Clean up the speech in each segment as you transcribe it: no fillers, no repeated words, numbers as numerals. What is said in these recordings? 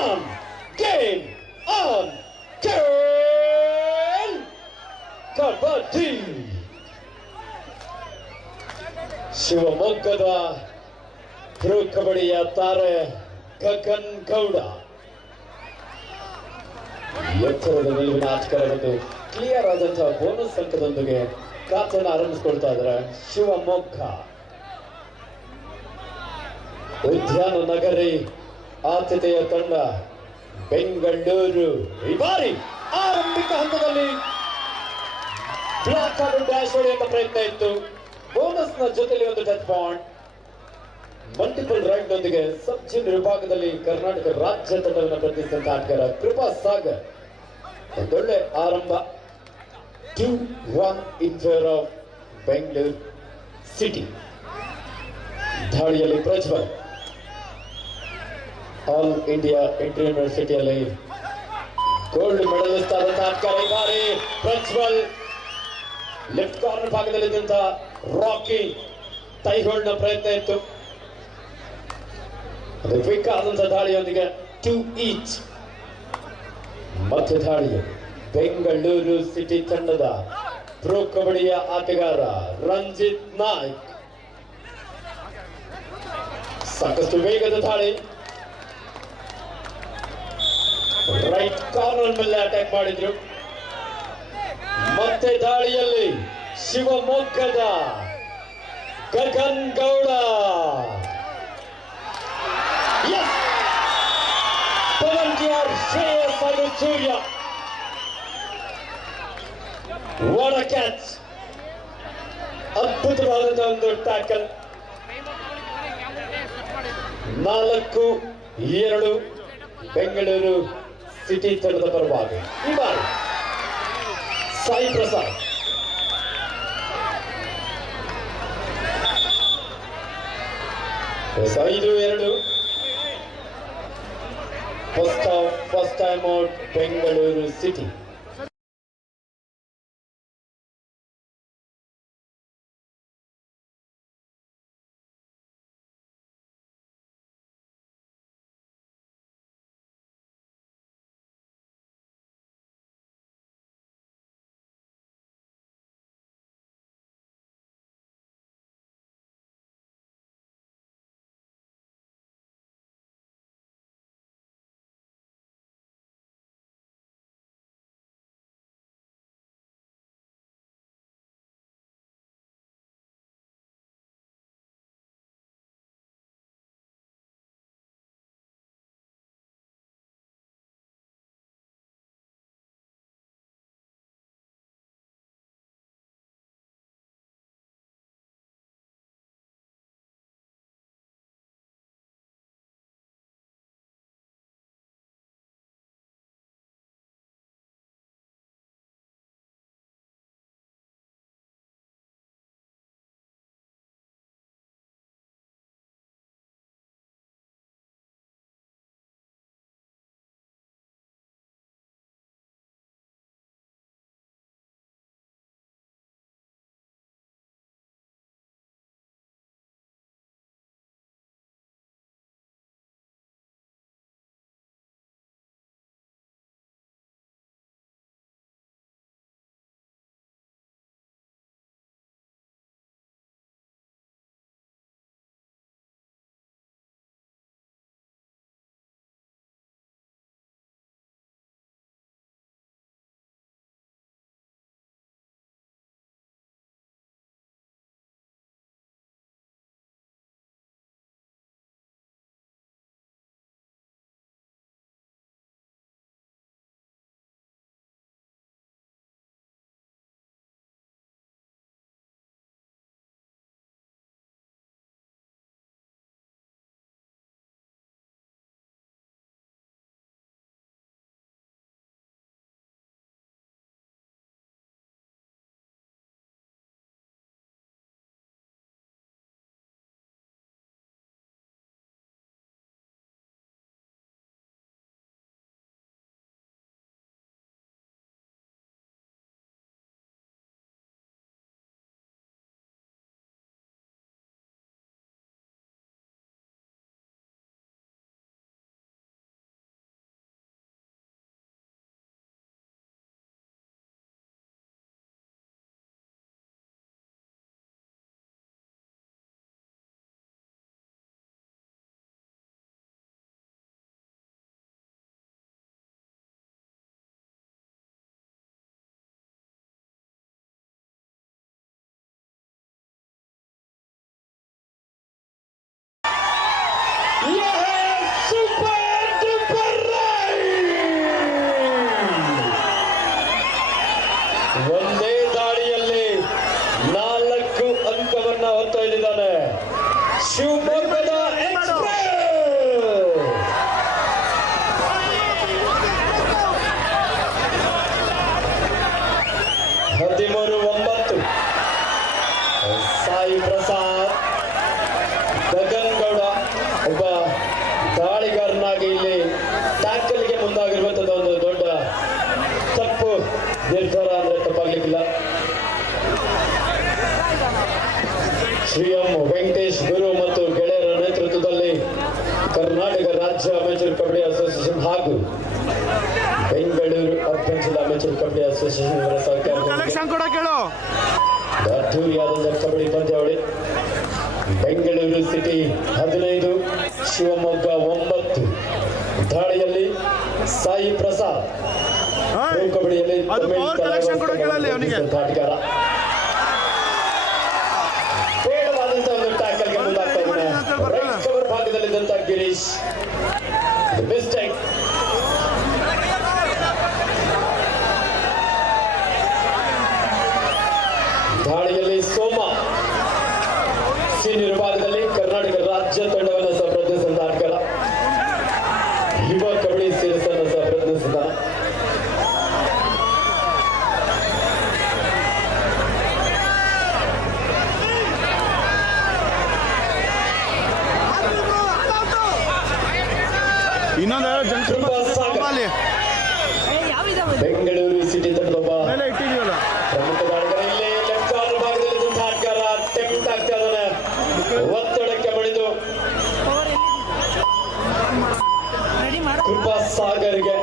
on, game on, game! Kabaddi ಶಿವಮೊಗ್ಗದ pro ಕಬಡ್ಡಿಯ ತಾರೆ ಗಗನ್ ಗೌಡ ಎತ್ತರದ ನಿಲುವಿನ ಆಟಗಾರ ಒಂದು ಕ್ಲಿಯರ್ ಆದಂತಹ ಬೋನಸ್ ಅಂಕದೊಂದಿಗೆ ಕಾತನ್ನು ಆರಂಭಿಸಿಕೊಳ್ತಾ ಇದ್ದಾರೆ ಶಿವಮೊಗ್ಗ ಉದ್ಯಾನ ನಗರಿ ಆತಿಥೇಯ ತಂಡ ಬೆಂಗಳೂರು ಈ ಬಾರಿ ಆರಂಭಿಕ ಹಂತದಲ್ಲಿ ಬ್ಲಾಕ್ ಹಾಗೂ ಡ್ಯಾಶ್ ಹೊಡೆಯುವಂತ ಪ್ರಯತ್ನ ಇತ್ತು. ಬೋನಸ್ ನ ಜೊತೆಲಿ ಒಂದು ಟಚ್ ಪಾಯಿಂಟ್, ಮಲ್ಟಿಪಲ್ ರೈಡ್ ನೊಂದಿಗೆ ಸಬ್ ಜೂನಿಯರ್ ವಿಭಾಗದಲ್ಲಿ ಕರ್ನಾಟಕ ರಾಜ್ಯ ತಂಡವನ್ನು ಪ್ರತಿನಿಧಿಸಿದಂತ ಆಟಗಾರ ಕೃಪಾ ಸಾಗರ್. ಒಂದೊಳ್ಳೆ ಆರಂಭ. 2-1 in favour of Bengaluru city. ದಾಳಿಯಲ್ಲಿ ಪ್ರಜ್ವಲ್ ಆಲ್ ಇಂಡಿಯಾ ಇಂಟರ್ ಯೂನಿವರ್ಸಿಟಿಯಲ್ಲಿ ಗೋಲ್ಡ್ ಮೆಡಲಿಸ್ಟ್ ಆದಂತಹ ಆಟಗಾರ ಈ ಬಾರಿ ಪ್ರಜ್ವಲ್. ಲೆಫ್ಟ್ ಕಾರ್ನರ್ ಭಾಗದಲ್ಲಿದ್ದಂತ ರಾಕಿ ಟೈ ಹೋಲ್ಡ್ ನ ಪ್ರಯತ್ನ ಇತ್ತು. ಅದು ಕ್ವಿಕ್ ಆದಂತಹ ದಾಳಿಯೊಂದಿಗೆ 2 ಈಚ್. ಮತ್ತೆ ದಾಳಿ ಬೆಂಗಳೂರು ಸಿಟಿ ತಂಡದ ಪ್ರೋ ಕಬಡ್ಡಿಯ ಆಟಗಾರ ರಂಜಿತ್ ನಾಯ್ಕ್. ಸಾಕಷ್ಟು ವೇಗದ ದಾಳಿ. ರೈಟ್ ಕಾರ್ನರ್ ಮೇಲೆ ಅಟ್ಯಾಕ್ ಮಾಡಿದ್ರು. ಮತ್ತೆ ದಾಳಿಯಲ್ಲಿ ಶಿವಮೊಗ್ಗದ ಗಗನ್ ಗೌಡ. ಪವನ್ ಕಿಯಾರ್, ಶ್ರೇಯಸ್ ಹಾಗೂ ಸೂರ್ಯ. What a catch! ಅದ್ಭುತವಾದಂತಹ ಒಂದು ಟ್ಯಾಕಲ್. 4-2 ಬೆಂಗಳೂರು ಸಿಟಿ ತಂಡದ ಪರವಾಗಿ. ಈ ಬಾರಿ ಸಾಯಿ ಪ್ರಸಾದ್. ಐದು 2 first time out Bengaluru city. ಆಗಿರುವಂತದ್ದು ಒಂದು ದೊಡ್ಡ ತಪ್ಪು ನಿರ್ಧಾರ ಅಂದ್ರೆ ತಪ್ಪಾಗ್ಲಿಕ್ಕಿಲ್ಲ. ಶ್ರೀ ಎಂ ವೆಂಕಟೇಶ್ ಗುರು ಮತ್ತು ಗೆಳೆಯರ ನೇತೃತ್ವದಲ್ಲಿ ಕರ್ನಾಟಕ ರಾಜ್ಯ ಅಮೆಚೂರ್ ಕಬಡ್ಡಿ ಅಸೋಸಿಯೇಷನ್ ಹಾಗೂ ಬೆಂಗಳೂರು ಅರ್ಬನ್ ಜಿಲ್ಲಾ ಅಮೆಚೂರ್ ಕಬಡ್ಡಿ ಅಸೋಸಿಯೇಷನ್ ಇವರ ಸಹಕಾರದೊಂದಿಗೆ ಅದ್ದೂರಿಯಾದಂತಹ ಕಬಡ್ಡಿ ಪಂದ್ಯಾವಳಿ. ಬೆಂಗಳೂರು ಸಿಟಿ 15, ಶಿವಮೊಗ್ಗ 9. ಧಾಳಿಯಲ್ಲಿ ಸಾಯಿ ಪ್ರಸಾದ್, ಕಬಡ್ಡಿಯಲ್ಲಿ ಭಾಗದಲ್ಲಿದ್ದಂತ ಗಿರೀಶ್ ಮಿಸ್ಟೇಕ್. ಧಾಳಿಯಲ್ಲಿ ಸೋಮ, ಸೀನಿಯರ್ ವಿಭಾಗದಲ್ಲಿ ಕರ್ನಾಟಕ ರಾಜ್ಯ ತಂಡವನ್ನು ಸಹ ಪ್ರತಿನಿಧಿಸಿದ ಆಟಗಾರ, ಯುವ ಕಬಡ್ಡಿ ಸೀರೀಸ್ ಅನ್ನು ಸಹ ಪ್ರತಿನಿಧಿಸಿದ್ದಾನೆ. ಬೆಂಗಳೂರು ಸಿಟಿ ತಂಡದ ಒತ್ತಡಕ್ಕೆ ಮಣಿದು ಕೃಪಾ ಸಾಗರ್ಗೆ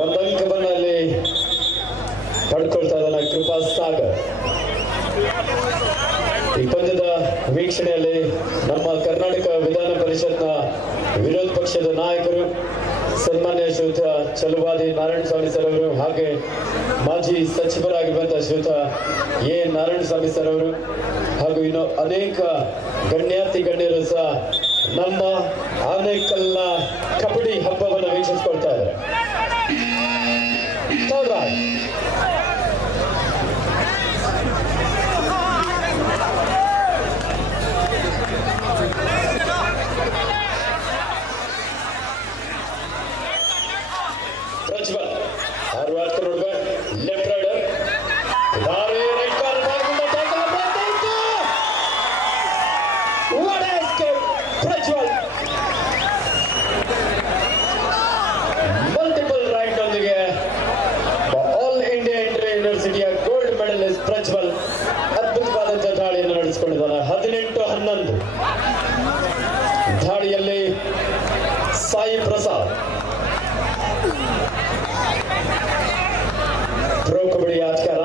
ಒಂದಂಕವನ್ನು ಅಲ್ಲಿ ಪಡ್ಕೊಳ್ತಾ ಇದ್ದಾನೆ ಕೃಪಾ ಸಾಗರ್. ಈ ಪಂದ್ಯದ ವೀಕ್ಷಣೆಯಲ್ಲಿ ನಮ್ಮ ಕರ್ನಾಟಕ ವಿಧಾನ ಪರಿಷತ್ನ ವಿರೋಧ ಪಕ್ಷದ ನಾಯಕರು ಸನ್ಮಾನ್ಯ ಶ್ರೀಯುತ ಚಲುವಾದಿ ನಾರಾಯಣಸ್ವಾಮಿ ಸರ್ ಅವರು, ಹಾಗೆ ಮಾಜಿ ಸಚಿವರಾಗಿರುವಂತಹ ಶ್ರೀಯುತ ಎ ನಾರಾಯಣಸ್ವಾಮಿ ಸರ್ ಅವರು, ಹಾಗೂ ಇನ್ನು ಅನೇಕ ಗಣ್ಯಾತಿ ಗಣ್ಯರು ಸಹ ನಮ್ಮ ಆನೇಕಲ್ನ ಕಬಡ್ಡಿ ಹಬ್ಬವನ್ನು ವೀಕ್ಷಿಸಿಕೊಳ್ತಾ ಇದ್ದಾರೆ. ಪ್ರಜ್ವಲ್ ಆರು ಆಡ್ಕೊಂಡು ನೋಡುವ left raid Prajwal multiple raid ಒಂದಿಗೆ ಆಲ್ ಇಂಡಿಯಾ ಇಂಟರ್ ಯೂನಿವರ್ಸಿಟಿಯ ಗೋಲ್ಡ್ ಮೆಡಲಿಸ್ಟ್ ಪ್ರಜ್ವಲ್ ಅದ್ಭುತವಾದಂತಹ ದಾಳಿಯನ್ನು ನಡೆಸಿಕೊಂಡಿದ್ದಾನೆ. 18-11 ದಾಳಿಯಲ್ಲಿ ಸಾಯಿ ಪ್ರಸಾದ್ ಪ್ರೋ ಕಬಡ್ಡಿ ಆಟಗಾರ,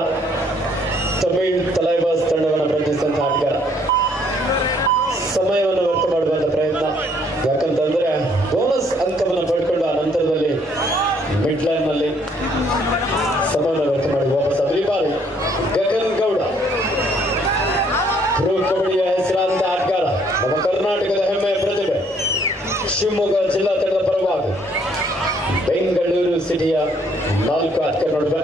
ತಮಿಳ್ ತಲೈಬಾಸ್ ತಂಡವನ್ನು ಪ್ರತಿನಿಧಿಸಿದಂತ ಆಟಗಾರ. ಸಮಯವನ್ನು ವ್ಯರ್ಥ ಮಾಡುವಂತ ಪ್ರಯತ್ನ, ಯಾಕಂತಂದ್ರೆ ಬೋನಸ್ ಅಂಕವನ್ನು ಪಡ್ಕೊಂಡ ನಂತರದಲ್ಲಿ ಮಿಡ್ ಲೈನ್ ನಲ್ಲಿ ಸಮಯವನ್ನು ವ್ಯರ್ಥ ಮಾಡಿ ವಾಪಸ್ ಆದ್ರೆ ಈ ಬಾರಿ ಗಗನ್ ಗೌಡ ಪ್ರೋ ಕಬಡ್ಡಿಯ ಹೆಸರಾಂತ ಆಟಗಾರ, ನಮ್ಮ ಕರ್ನಾಟಕದ ಹೆಮ್ಮೆಯ ಪ್ರತಿಭೆ, ಶಿವಮೊಗ್ಗ ಜಿಲ್ಲಾ ತಂಡದ ಪರವಾಗಿ ಬೆಂಗಳೂರು ಸಿಟಿಯ 4 ಆಟಗಾರ ನಡುವೆ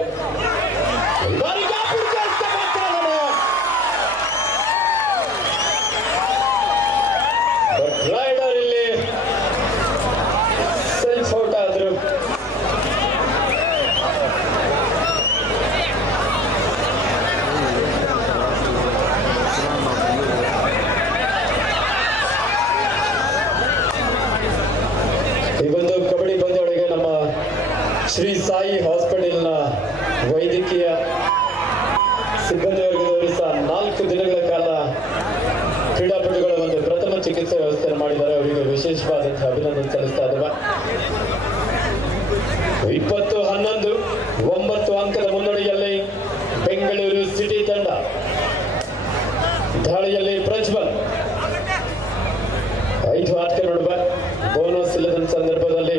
ರೈಡರ್ ಇಲ್ಲಿ ಸೆಲ್ಫ್ ಔಟ್ ಆದ್ರು. ಈ ಒಂದು ಕಬಡ್ಡಿ ಪಂದ್ಯದೊಳಗೆ ನಮ್ಮ ಶ್ರೀ ಸಾಯಿ ಹಾಸ್ಪಿಟಲ್ನ ವೈದ್ಯಕೀಯ ಸಿಬ್ಬಂದಿ ವರ್ಗದವರು ಸಹ 4 ದಿನಗಳ ಕಾಲ ಕ್ರೀಡಾಪಟುಗಳ ಒಂದು ಪ್ರಥಮ ಚಿಕಿತ್ಸೆ ವ್ಯವಸ್ಥೆ ಮಾಡಿದ್ದಾರೆ. ಅವರಿಗೆ ವಿಶೇಷವಾದಂತಹ ಅಭಿನಂದನೆ ಸಲ್ಲಿಸ್ತಾ ಇದ್ದೇವೆ. 20-11 9 ಅಂಕದ ಮುನ್ನಡೆಯಲ್ಲಿ ಬೆಂಗಳೂರು ಸಿಟಿ ತಂಡ. ದಾಳಿಯಲ್ಲಿ ಪ್ರಜ್ವಲ್ 5 ಆಟಗಾರ ನಡುವೆ ಬೋನಸ್ ಇಲ್ಲದ ಸಂದರ್ಭದಲ್ಲಿ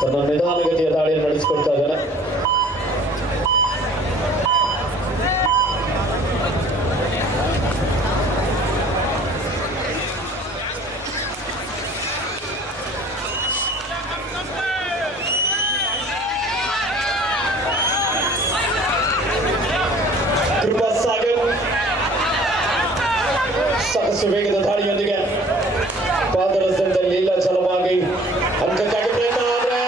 ತನ್ನ ನಿಧಾನಗತಿಯ ದಾಳಿಯನ್ನು ನಡೆಸಿಕೊಳ್ತಾ ಇದ್ದಾನೆ. ಕೃಪಾ ಸಾಗರ್ ಸಾಕಷ್ಟು ವೇಗದ ದಾಳಿಯೊಂದಿಗೆ ಪಾದರಸದಲ್ಲಿ ಇಲ್ಲ, ಛಲವಾಗಿ ಅಂಕಕ್ಕಾಗಿ ಪ್ರಯತ್ನ. ಆದರೆ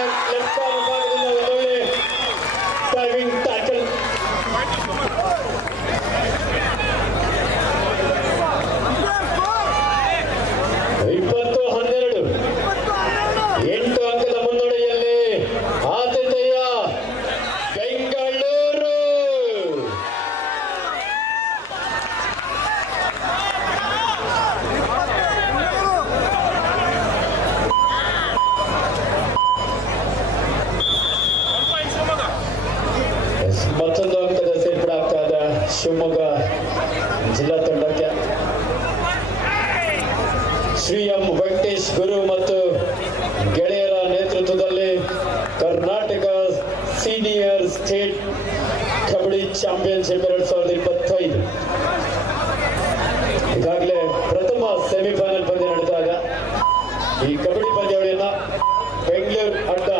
ವೆಂಕಟೇಶ್ ಗುರು ಮತ್ತು ಗೆಳೆಯರ ನೇತೃತ್ವದಲ್ಲಿ Karnataka senior state kabaddi championship 2025 ಈಗಾಗಲೇ ಪ್ರಥಮ ಸೆಮಿಫೈನಲ್ ಪಂದ್ಯ ನಡೀತಾ ಇದೆ. ಈ ಕಬಡ್ಡಿ ಪಂದ್ಯಾವಳಿಯನ್ನ ಬೆಂಗಳೂರು ಅಡ್ಡ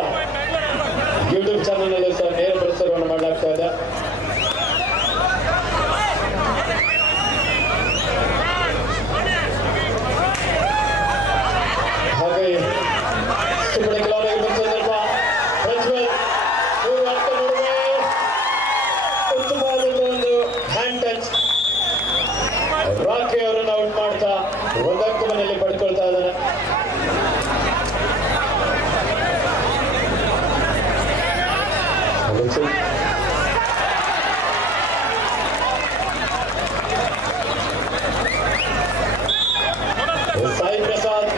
ಯೂಟ್ಯೂಬ್ ಚಾನೆಲ್ ನಲ್ಲೂ ಸಹ ನೇರ ಪ್ರಸಾರವನ್ನು ಮಾಡಲಾಗ್ತಾ ಇದೆ. ಹಾಗೆ ಸುಬ್ಬಡಿ ಕಿಲಾಡಿಗೆ ಬಂದ ಸಂದರ್ಭ ಪ್ರಜ್ವಲ್ ನಡುವೆ ಉತ್ತಮವಾದ ಒಂದು ಹ್ಯಾಂಡ್ ಟಚ್ ರಾಕಿ ಅವರನ್ನು ಔಟ್ ಮಾಡ್ತಾ ಒಂದಂಕಮನಲ್ಲಿ ಪಡ್ಕೊಳ್ತಾ ಇದ್ದಾನೆ. ಸಾಯಿ ಪ್ರಸಾದ್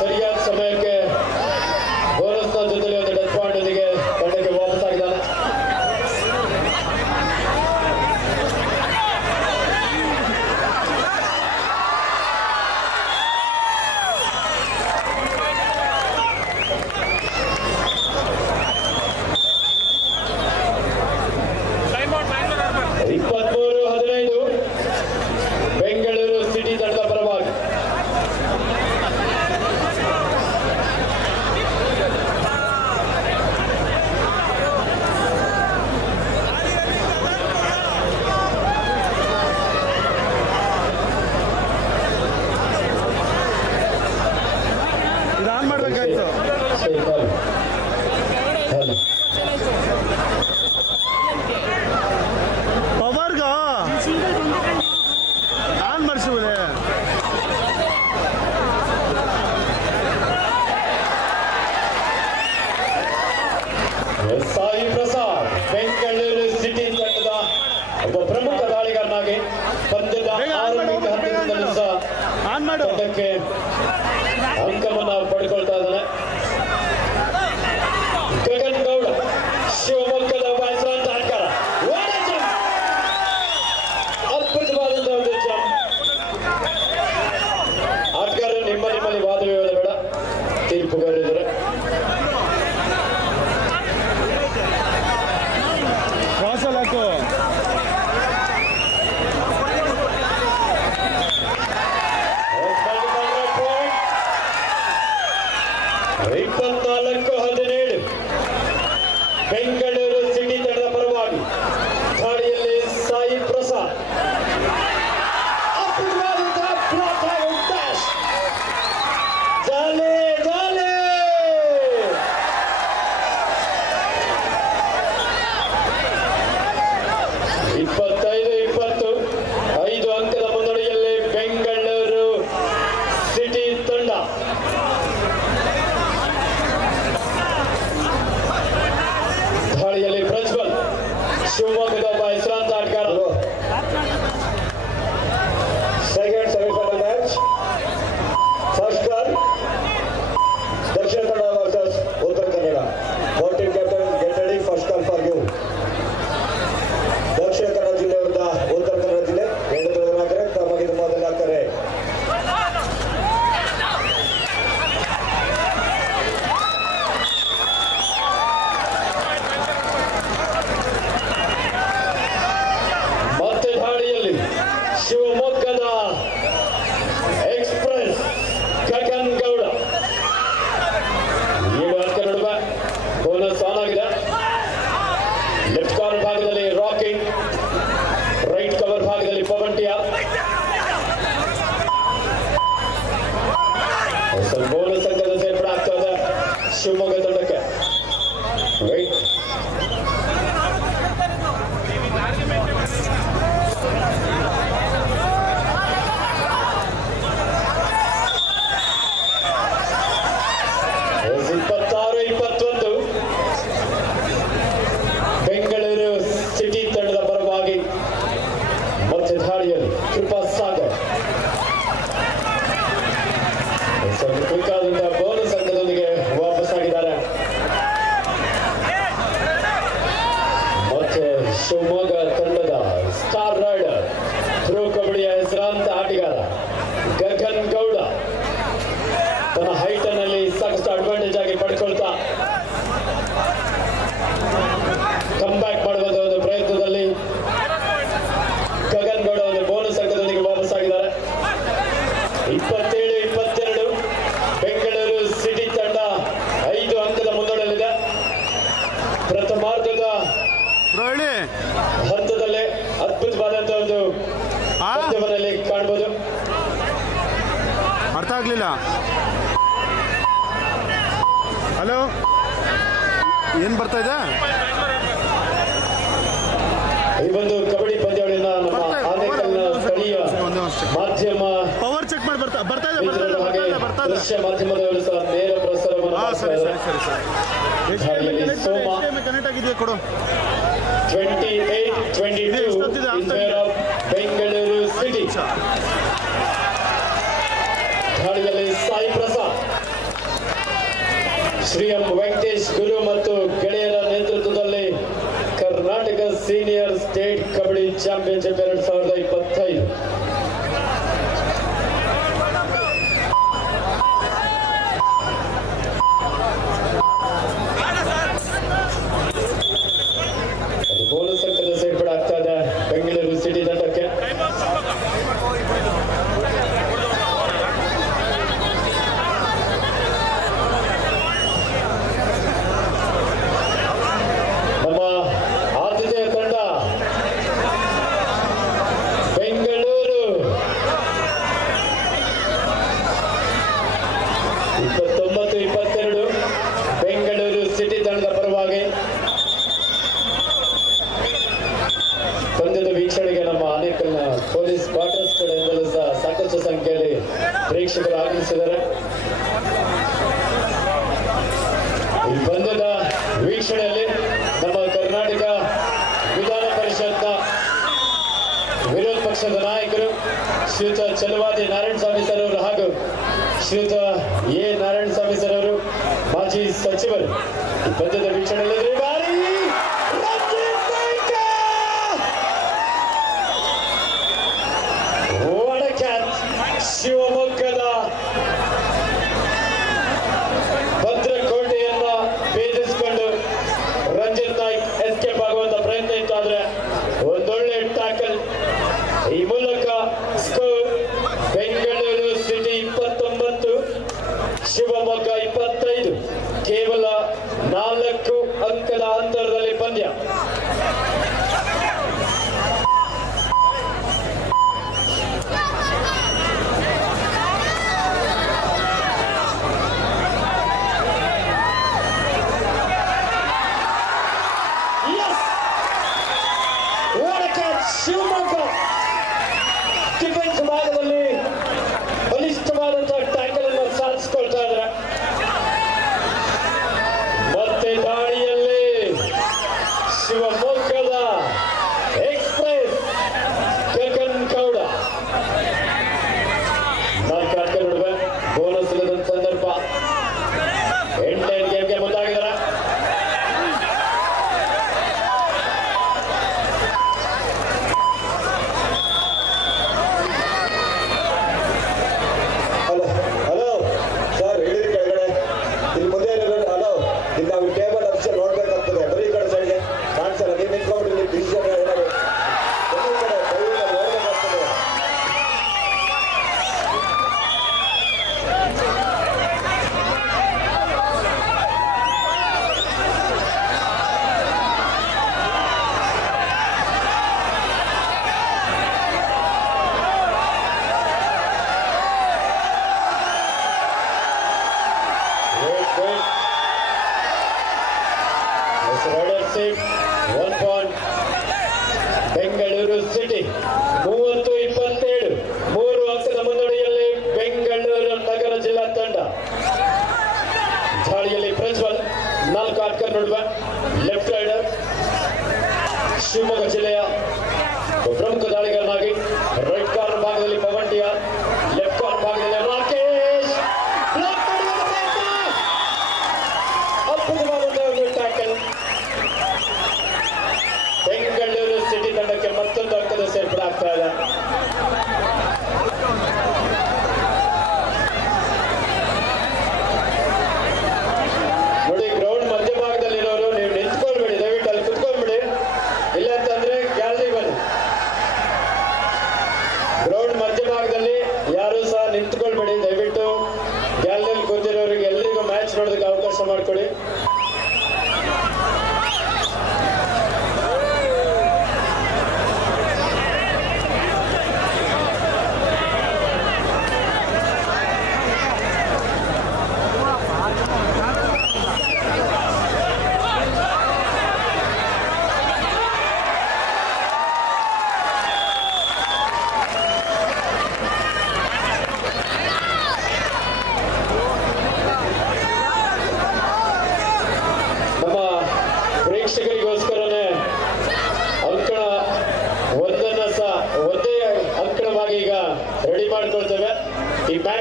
ಸರಿಯಾದ ಸಮಯಕ್ಕೆ ಬೋನಸ್ನ ಜೊತೆಲಿ ಒಂದು ಟಚ್ ಪಾಯಿಂಟ್ ಒಂದಿಗೆ ತಂಡಕ್ಕೆ ವಾಪಸ್ ಆಗಿದ್ದಾನೆ. ಬೆಂಗಳೂರು ಸಿಟಿ ತಂಡದ ಪರವಾಗಿ ಸಾಯಿ ಪ್ರಸಾದ್ ಬೆಂಗಳೂರು ಸಿಟಿ ತಂಡದ ಒಬ್ಬ ಪ್ರಮುಖ ದಾಳಿಗಾರನಾಗಿ ಪಂದ್ಯದ ಆರಂಭಿಕ ಹಂತದಿಂದಲೂ ಸಹ ತಂಡಕ್ಕೆ ಅಂಕವನ್ನ ಪಡ್ಕೊಳ್ತಾ ಇದ್ದಾನೆ. ಗಗನ್ ಗೌಡ ಶಿವಮೊಗ್ಗದ ಒಬ್ಬ ಹೆಸರಾಂತ ಆಟಗಾರ. ಅದ್ಭುತವಾದಂತಹ ಒಂದು ಜಂಪ್. ಆಟಗಾರ ನಿಮ್ಮಲ್ಲಿ ವಾದ ವಿವಾದ ಬೇಡ, ತೀರ್ಪುಗಾರಿದ್ದಾರೆ. ಬೆಂಗಳೂರು ಸಿಟಿ ತಂಡದ ಪರವಾಗಿ ದಾಳಿಯಲ್ಲಿ ಸಾಯಿ ಪ್ರಸಾದ್ ಜಾಲೆ 25-20 5 ಅಂಕದ ಮುನ್ನಡೆಯಲ್ಲಿ ಬೆಂಗಳೂರು ಸಿಟಿ ತಂಡ. ದಾಳಿಯಲ್ಲಿ ಪ್ರಜ್ವಲ್ ಶಿವಮೊಗ್ಗದ ಒಬ್ಬ ಹೆಸರಾಂತ ಆಟಗಾರ. Second semifinal match first call Dakshina Kannada versus Uttara Kannada. Voting captain get ready. First call for you. Dakshina Kannada ಜಿಲ್ಲೆ ವಿರುದ್ಧ ಉತ್ತರ ಕನ್ನಡ ಜಿಲ್ಲೆ 2 ಕ್ರಮದಿಂದ ಮೊದಲಾಗ್ತಾರೆ. ಮತ್ತೆ ದಾಳಿಯಲ್ಲಿ ಶಿವಮೊಗ್ಗದ ಎಕ್ಸ್ಪ್ರೆಸ್ ಗಗನ್ ಗೌಡ 7 ಅಂಕ ನಡುವೆ ಬೋನಸ್ ಆನ್ ಆಗಿದೆ. ಲೆಫ್ಟ್ ಕಾರ್ನರ್ ಭಾಗದಲ್ಲಿ ರಾಕಿ, ರೈಟ್ ಕವರ್ ಭಾಗದಲ್ಲಿ ಪವನ್ ಟಿಆರ್. ಬೋನಸ್ ಅಂಕದ ಸೇರ್ಪಡೆ ಆಗ್ತಾ ಇದೆ ಶಿವಮೊಗ್ಗ ತಂಡಕ್ಕೆ. ರೈಟ್ ಬೆಂಗಳೂರು ಸಿಟಿ ತಂಡದ ಪರವಾಗಿ ಮತ್ತೆ ದಾಳಿಯಲ್ಲಿ ಕೃಪಾ ಸಾಗರ್ ಬೇಕಾದಂತಹ ಬೋನಸ್ ಅಂಕದೊಂದಿಗೆ ವಾಪಸ್ ಆಗಿದ್ದಾರೆ. ಅರ್ಥ ಆಗಲಿಲ್ಲ. ಹಲೋ, ಏನು ಬರ್ತಾ ಇದೆ? ಈ ಒಂದು ಕಬಡ್ಡಿ ಪಂದ್ಯಾವಳಿಯನ್ನ ನಮ್ಮ ಆನೇಕಲ್ನ ಸ್ಥಳೀಯ ಮಾಧ್ಯಮ ಮಿತ್ರರು ಹಾಗೆ ದೃಶ್ಯ ಮಾಧ್ಯಮದವರು ಸಹ ನೇರ ಪ್ರಸಾರವನ್ನು ಮಾಡ್ತಾ ಇದ್ದಾರೆ. ದಾಳಿಯಲ್ಲಿ ಸೋಮ 28-22 in favor of Bengaluru city. ದಾಳಿಯಲ್ಲಿ ಸಾಯಿ ಪ್ರಸಾದ್, ಶ್ರೀ ಎಂ ವೆಂಕಟೇಶ್ ಗುರು ಮತ್ತು ಗೆಳೆಯರ ನೇತೃತ್ವದಲ್ಲಿ Karnataka senior state kabaddi championship 2025. Goal ಸಂಖ್ಯೆ ಸೇರ್ಪಡಾಗ್ತಾ ಇದೆ ಬೆಂಗಳೂರು ಸಿಟಿ ತಂಡಕ್ಕೆ. ನಮ್ಮ ಆತಿಥೇಯ ತಂಡ ಬೆಂಗಳೂರು 29-22 ಬೆಂಗಳೂರು ಸಿಟಿ ತಂಡದ ಪರವಾಗಿ ಪಂದ್ಯದ ವೀಕ್ಷಣೆಗೆ ನಮ್ಮ ಆನೇಕಲ್ನ ಪೊಲೀಸ್ ಕ್ವಾರ್ಟರ್ಸ್ ಕೂಡ ಇಂದಲೂ ಸಹ ಸಾಕಷ್ಟು ಸಂಖ್ಯೆಯಲ್ಲಿ ಪ್ರೇಕ್ಷಕರು ಆಗಮಿಸಿದ್ದಾರೆ. ಈ ಪಂದ್ಯದ ವೀಕ್ಷಣೆಯಲ್ಲಿ ನಮ್ಮ ಕರ್ನಾಟಕ ವಿಧಾನ ಪರಿಷತ್ನ ವಿರೋಧ ಪಕ್ಷದ ನಾಯಕರು ಶ್ರೀಯುತ ಚಲವಾದಿ ನಾರಾಯಣಸ್ವಾಮಿ ಸರ್ ಅವರು ಹಾಗೂ ಶ್ರೀಯುತ ಎ ನಾರಾಯಣಸ್ವಾಮಿ ಸರ್ ಅವರು ಮಾಜಿ ಸಚಿವರು ಪಂದ್ಯದ ವೀಕ್ಷಣೆಯಲ್ಲಿ ಶಿವಮೊಗ್ಗದ ಭದ್ರಕೋಟೆಯನ್ನ ಭೇದಿಸಿಕೊಂಡು ರಂಜಿತ್ ನಾಯ್ಕ್ ಎಸ್ಕೇಪ್ ಆಗುವಂತ ಪ್ರಯತ್ನ ಇತ್ತು. ಆದ್ರೆ ಒಂದೊಳ್ಳೆ ಟ್ಯಾಕಲ್, ಈ ಮೂಲಕ ಸ್ಕೋರ್ ಬೆಂಗಳೂರು ಸಿಟಿ 29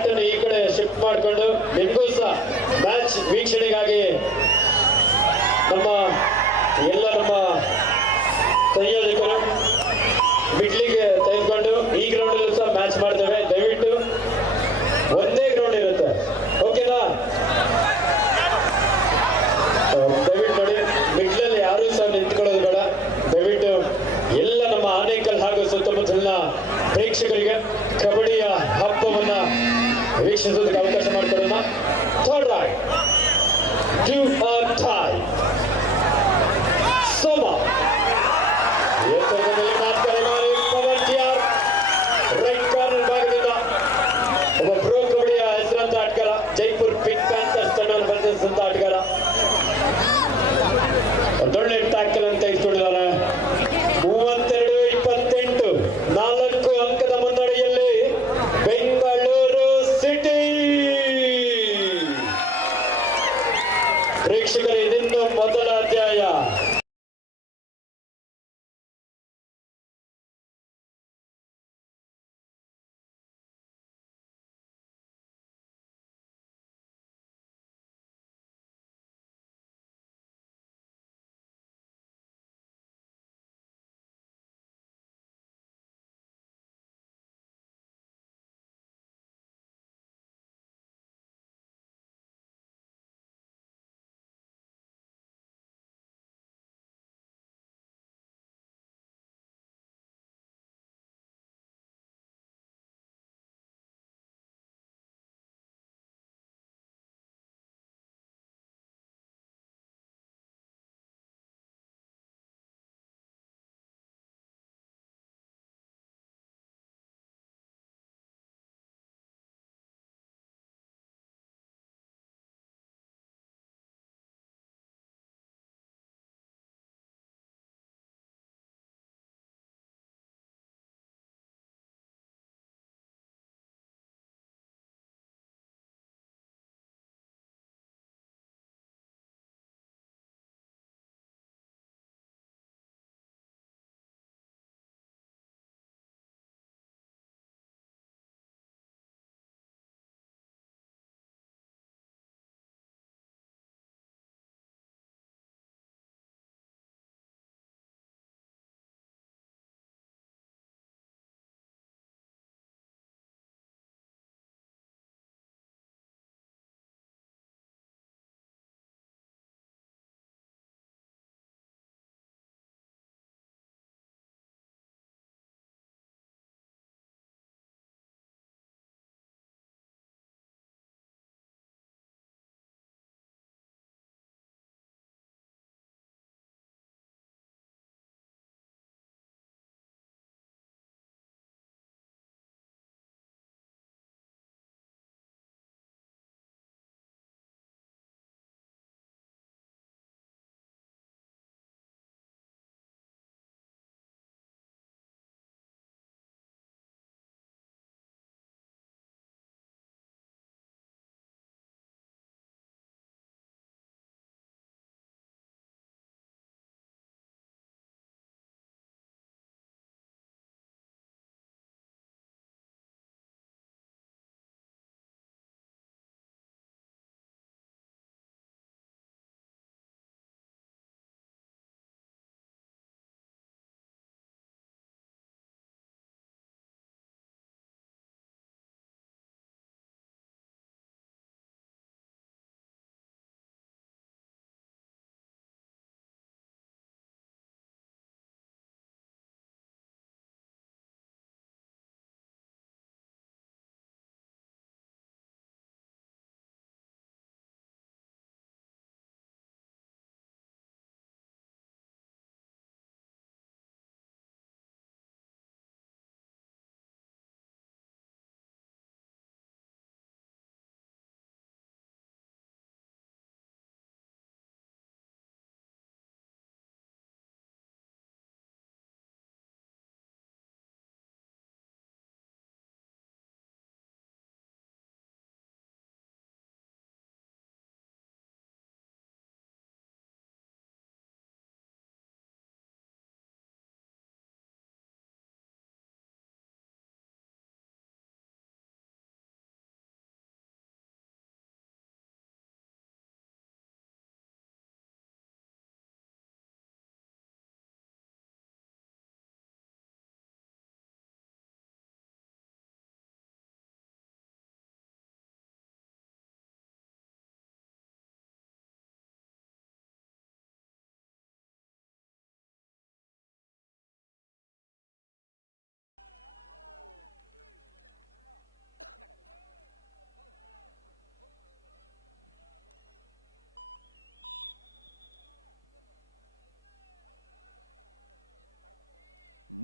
ಅನ್ನು ಈ ಕಡೆ ಶಿಫ್ಟ್ ಮಾಡಿಕೊಂಡು ನಿಮಗೂ ಸಹ ಮ್ಯಾಚ್ ವೀಕ್ಷಣೆಗಾಗಿ ನಮ್ಮ ಸಂಯೋಜಕರು ಬಿಡ್ಲಿಗೆ ತೆಗೆದುಕೊಂಡು ಈ ಗ್ರೌಂಡ್ ಅಲ್ಲೂ ಸಹ ಮ್ಯಾಚ್ ಮಾಡ್ತೇವೆ. ದಯವಿಟ್ಟು ಒಂದೇ ಗ್ರೌಂಡ್ ಇರುತ್ತೆ, ಓಕೆನಾ? ದಯವಿಟ್ಟು ನೋಡಿ, ಬಿಡ್ಲಲ್ಲಿ ಯಾರೂ ಸಹ ನಿಂತ್ಕೊಳ್ಳೋದು ಬೇಡ. ದಯವಿಟ್ಟು ಎಲ್ಲ ನಮ್ಮ ಆನೇಕಲ್ ಹಾಗೂ ಸುತ್ತಮುತ್ತಲಿನ ಪ್ರೇಕ್ಷಕರಿಗೆ ಕಬಡ್ಡಿಯ ಹಬ್ಬವನ್ನ ವೀಕ್ಷಿಸೋದಕ್ಕೆ ಅವಕಾಶ ಮಾಡಿಕೊಡೋಣ. Third right, do or die. Soma right corner ಭಾಗದಿಂದ ಒಬ್ಬ ಪ್ರೋ ಕಬಡ್ಡಿಯ ಹೆಸರಾಂತ ಆಟಗಾರ, ಜೈಪುರ್ ಪಿಂಕ್ ಪ್ಯಾಂಥರ್ಸ್ ತಂಡವನ್ನು ಪ್ರತಿನಿಧಿಸಿದಂತ ಆಟಗಾರ. ದೊಡ್ಡ ಟ್ಯಾಕಲ್ ಅಂತ ಇಟ್ಕೊಂಡಿದ್ದಾರೆ. 32-28 4 ಅಂಕದ ಮುನ್ನಡೆಯಲ್ಲಿ ಬೆಂಗಳೂರು ಸಿಟಿ. ಪ್ರೇಕ್ಷಕರೇ, ಇದನ್ನು ಮೊದಲ ಅಧ್ಯಾಯ.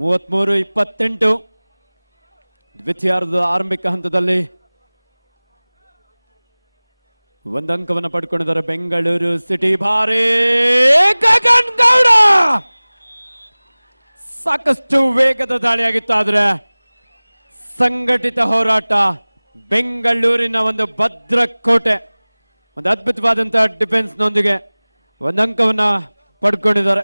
33-28 ದ್ವಿತೀಯಾರ್ಧದ ಆರಂಭಿಕ ಹಂತದಲ್ಲಿ ಒಂದು ಅಂಕವನ್ನು ಪಡ್ಕೊಂಡಿದ್ದಾರೆ ಬೆಂಗಳೂರು ಸಿಟಿ. ಭಾರಿ ಗಗನ್ ಗೌಡ ಸಾಕಷ್ಟು ವೇಗದ ದಾಳಿಯಾಗಿತ್ತು, ಆದ್ರೆ ಸಂಘಟಿತ ಹೋರಾಟ, ಬೆಂಗಳೂರಿನ ಒಂದು ಭದ್ರಕೋಟೆ, ಒಂದು ಅದ್ಭುತವಾದಂತಹ ಡಿಫೆನ್ಸ್ನೊಂದಿಗೆ ಒಂದು ಅಂಕವನ್ನ ಪಡ್ಕೊಂಡಿದ್ದಾರೆ.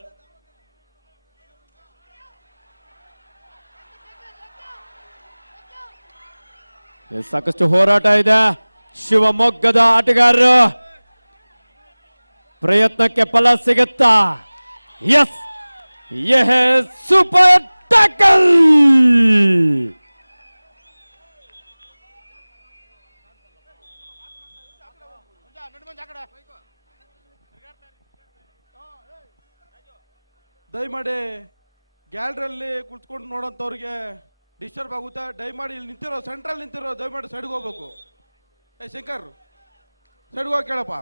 ಸಾಕಷ್ಟು ಹೋರಾಟ ಇದೆ. ಶಿವಮೊಗ್ಗದ ಆಟಗಾರರು ಪ್ರಯತ್ನಕ್ಕೆ ಫಲ ಸಿಗುತ್ತಾ? Yes, super tackle. ದಯಮಾಡಿ ಗ್ಯಾಲರಿಯಲ್ಲಿ ಕುಳಿತುಕೊಂಡು ನೋಡೋಂಥವ್ರಿಗೆ ಡಿಸ್ಟರ್ಬ್ ಆಗುತ್ತೆ. ದಯಮಾಡಿ ಇಲ್ಲಿ ನಿಂತಿರೋ, ಸೆಂಟ್ರಲ್ ನಿಂತಿರೋ ದಯಮಾಡಿ ಸೈಡ್ಗೆ ಹೋಗ್ಬೇಕು. ಶಂಕರ್ ಸೈಡ್ಗೆ ಹೋಗಿ ಕೇಳಪ್ಪ.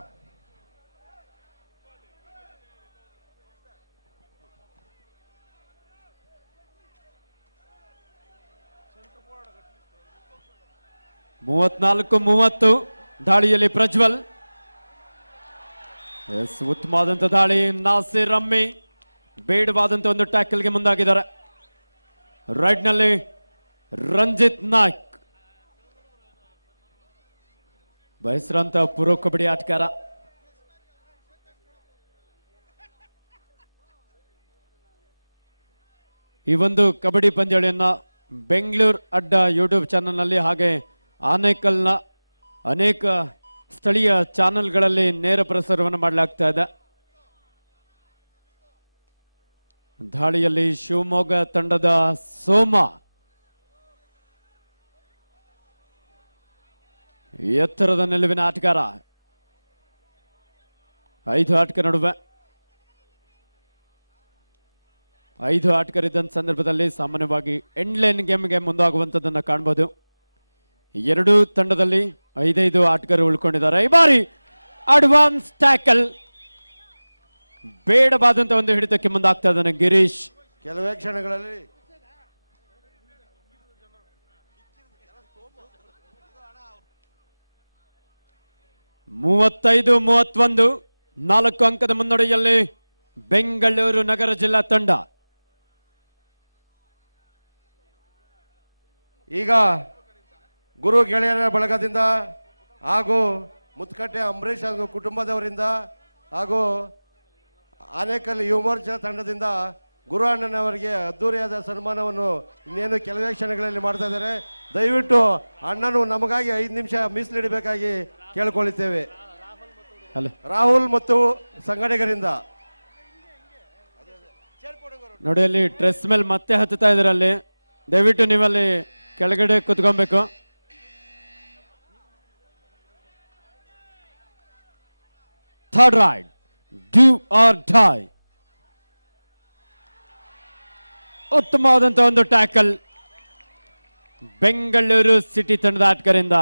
(34-30) ದಾಳಿಯಲ್ಲಿ ಪ್ರಜ್ವಲ್. ಉತ್ತಮವಾದಂತ ದಾಳಿ. ನಾಸಿರ್ ಅಮ್ಮಿ ಬೇಡವಾದಂತ ಒಂದು ಟ್ಯಾಕಲ್ಗೆ ಮುಂದಾಗಿದ್ದಾರೆ. ರೈಟ್ ನಲ್ಲಿ ರಂಜಿತ್ ನಾಯ್ಕ್, ಬಯಸಿರಂತ ಪುರೋ ಕಬಡ್ಡಿ ಆಟಗಾರ. ಈ ಒಂದು ಕಬಡ್ಡಿ ಪಂದ್ಯಾವಳಿಯನ್ನ ಬೆಂಗಳೂರು ಅಡ್ಡ ಯೂಟ್ಯೂಬ್ ಚಾನೆಲ್ ನಲ್ಲಿ ಹಾಗೆ ಆನೇಕಲ್ನ ಅನೇಕ ಸ್ಥಳೀಯ ಚಾನೆಲ್ಗಳಲ್ಲಿ ನೇರ ಪ್ರಸಾರವನ್ನು ಮಾಡಲಾಗ್ತಾ ಇದೆ. ದಾಳಿಯಲ್ಲಿ ಶಿವಮೊಗ್ಗ ತಂಡದ ಸೋಮ, ಎತ್ತರದ ನಿಲುವಿನ ಆಟಗಾರ. 5 ಆಟಗಾರ ನಡುವೆ 5 ಆಟಗಾರಿದ್ದಂಥ ಸಂದರ್ಭದಲ್ಲಿ ಸಾಮಾನ್ಯವಾಗಿ ಎಂಡ್ಲೈನ್ ಗೇಮ್ಗೆ ಮುಂದಾಗುವಂಥದ್ದನ್ನು ಕಾಣಬಹುದು. ಎರಡೂ ತಂಡದಲ್ಲಿ 5 ಆಟಗಾರರು ಉಳ್ಕೊಂಡಿದ್ದಾರೆ. ಈ ಬಾರಿ ಅಡ್ವಾನ್ಸ್ ಟ್ಯಾಕಲ್, ಬೇಡವಾದಂತ ಒಂದು ಹಿಡಿತಕ್ಕೆ ಮುಂದಾಗ್ತಾ ಇದ್ದಾನೆ ಗಿರೀಶ್. ಕೆಲವೇ ಕ್ಷಣಗಳಲ್ಲಿ 35-31 4 ಅಂಕದ ಮುನ್ನಡೆಯಲ್ಲಿ ಬೆಂಗಳೂರು ನಗರ ಜಿಲ್ಲಾ ತಂಡ. ಈಗ ಗುರು ಗೆಳೆಯರ ಬಳಗದಿಂದ ಹಾಗೂ ಮುತ್ಕಟ್ಟೆ ಅಂಬರೀಷ್ ಹಾಗೂ ಕುಟುಂಬದವರಿಂದ ಹಾಗೂ ಆನೇಕಲ್ ಯುವ ಮೋರ್ಚಾ ತಂಡದಿಂದ ಗುರು ಅಣ್ಣನವರಿಗೆ ಅದ್ದೂರಿಯಾದ ಸನ್ಮಾನವನ್ನು ಇನ್ನೇನು ಕೆಲವೇ ಕ್ಷಣಗಳಲ್ಲಿ ಮಾಡ್ತಾ ಇದ್ದಾರೆ. ದಯವಿಟ್ಟು ಅಣ್ಣನು ನಮಗಾಗಿ 5 ನಿಮಿಷ ಮೀಸಲಿಡಬೇಕಾಗಿ ಕೇಳ್ಕೊಳ್ಳುತ್ತೇವೆ. ರಾಹುಲ್ ಮತ್ತು ಸಂಘಟಕರಿಂದ. ನೋಡಿ, ಅಲ್ಲಿ ಡ್ರೆಸ್ ಮೇಲೆ ಮತ್ತೆ ಹತ್ತುತ್ತಾ ಇದ್ದಾರೆ. ಅಲ್ಲಿ ದಯವಿಟ್ಟು ನೀವಲ್ಲಿ ಕೆಳಗಡೆ ಕುತ್ಕೊಬೇಕು. Third raid, do or die. ಉತ್ತಮವಾದಂತಹ ಒಂದು ಟ್ಯಾಕಲ್ ಬೆಂಗಳೂರು ಸಿಟಿ ತಂಡದ ಆಟಗಾರರಿಂದ.